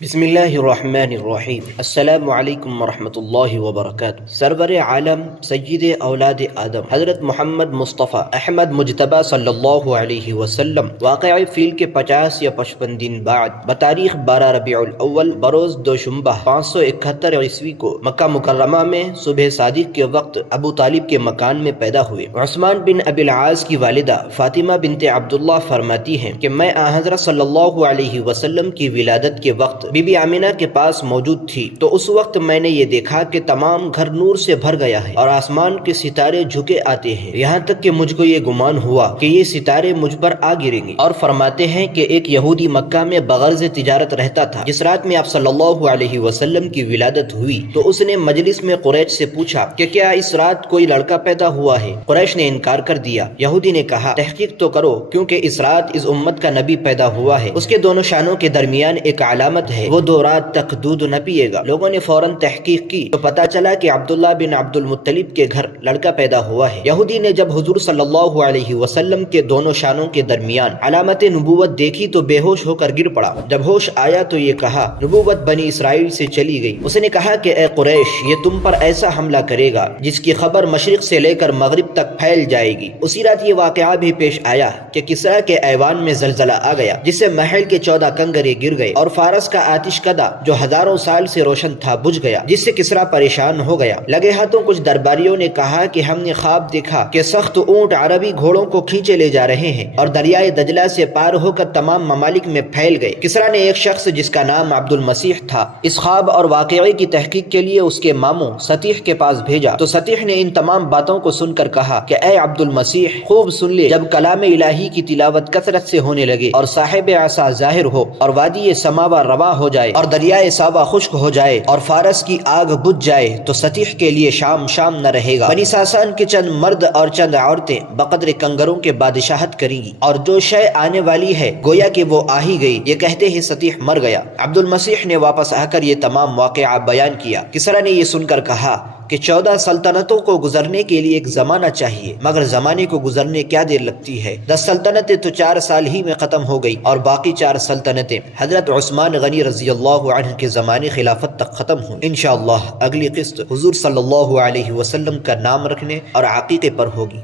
بسم اللہ الرحمن الرحیم۔ السلام علیکم ورحمۃ اللہ وبرکاتہ۔ سرور عالم سید اولاد آدم حضرت محمد مصطفیٰ احمد مجتبی صلی اللہ علیہ وسلم واقعی فیل کے 50 یا 55 دن بعد بتاریخ 12 ربیع الاول بروز دوشنبہ 571 عیسوی کو مکہ مکرمہ میں صبح صادق کے وقت ابو طالب کے مکان میں پیدا ہوئے۔ عثمان بن ابی العاص کی والدہ فاطمہ بنت عبداللہ فرماتی ہیں کہ میں حضرت صلی اللہ علیہ وسلم کی ولادت کے وقت بی بی آمینہ کے پاس موجود تھی تو اس وقت میں نے یہ دیکھا کہ تمام گھر نور سے بھر گیا ہے اور آسمان کے ستارے جھکے آتے ہیں، یہاں تک کہ مجھ کو یہ گمان ہوا کہ یہ ستارے مجھ پر آ گریں گے۔ اور فرماتے ہیں کہ ایک یہودی مکہ میں بغرض تجارت رہتا تھا، جس رات میں آپ صلی اللہ علیہ وسلم کی ولادت ہوئی تو اس نے مجلس میں قریش سے پوچھا کہ کیا اس رات کوئی لڑکا پیدا ہوا ہے؟ قریش نے انکار کر دیا۔ یہودی نے کہا تحقیق تو کرو، کیونکہ اس رات اس امت کا نبی پیدا ہوا ہے، اس کے دونوں شانوں کے درمیان ایک علامت ہے، وہ 2 رات تک دودھ نہ پیے گا۔ لوگوں نے فوراً تحقیق کی تو پتا چلا کہ عبداللہ بن عبد المطلب کے گھر لڑکا پیدا ہوا ہے۔ یہودی نے جب حضور صلی اللہ علیہ وسلم کے دونوں شانوں کے درمیان علامت نبوت دیکھی تو بے ہوش ہو کر گر پڑا۔ جب ہوش آیا تو یہ کہا نبوت بنی اسرائیل سے چلی گئی۔ اس نے کہا کہ اے قریش، یہ تم پر ایسا حملہ کرے گا جس کی خبر مشرق سے لے کر مغرب تک پھیل جائے گی۔ اسی رات یہ واقعہ بھی پیش آیا کہ کسریٰ کے ایوان میں زلزلہ آ گیا، جس سے محل کے 14 کنگرے گر گئے اور فارس کا آتش کدہ جو ہزاروں سال سے روشن تھا بجھ گیا، جس سے کسریٰ پریشان ہو گیا۔ لگے ہاتھوں کچھ درباریوں نے کہا کہ ہم نے خواب دیکھا کہ سخت اونٹ عربی گھوڑوں کو کھینچے لے جا رہے ہیں اور دریائے دجلہ سے پار ہو کر تمام ممالک میں پھیل گئے۔ کسریٰ نے ایک شخص جس کا نام عبد المسیح تھا اس خواب اور واقعے کی تحقیق کے لیے اس کے ماموں سطیح کے پاس بھیجا تو سطیح نے ان تمام باتوں کو سن کر کہا کہ اے عبد المسیح، خوب سن لے، جب کلام الہی کی تلاوت کثرت سے ہونے لگے اور صاحب عصا ظاہر ہو اور وادی سماوا رواں ہو جائے اور دریائے سابا خشک ہو جائے اور فارس کی آگ بجھ جائے تو سطیح کے لیے شام نہ رہے گا۔ بنی ساسان کے چند مرد اور چند عورتیں بقدر کنگروں کے بادشاہت کریں گی اور جو شے آنے والی ہے گویا کہ وہ آ ہی گئی۔ یہ کہتے ہی سطیح مر گیا۔ عبد المسیح نے واپس آ کر یہ تمام واقعہ بیان کیا۔ کسریٰ نے یہ سن کر کہا کہ 14 سلطنتوں کو گزرنے کے لیے ایک زمانہ چاہیے، مگر زمانے کو گزرنے کیا دیر لگتی ہے؟ 10 سلطنتیں تو 4 سال ہی میں ختم ہو گئی اور باقی 4 سلطنتیں حضرت عثمان غنی رضی اللہ عنہ کے زمانے خلافت تک ختم ہوں۔ انشاءاللہ اگلی قسط حضور صلی اللہ علیہ وسلم کا نام رکھنے اور عقیقے پر ہوگی۔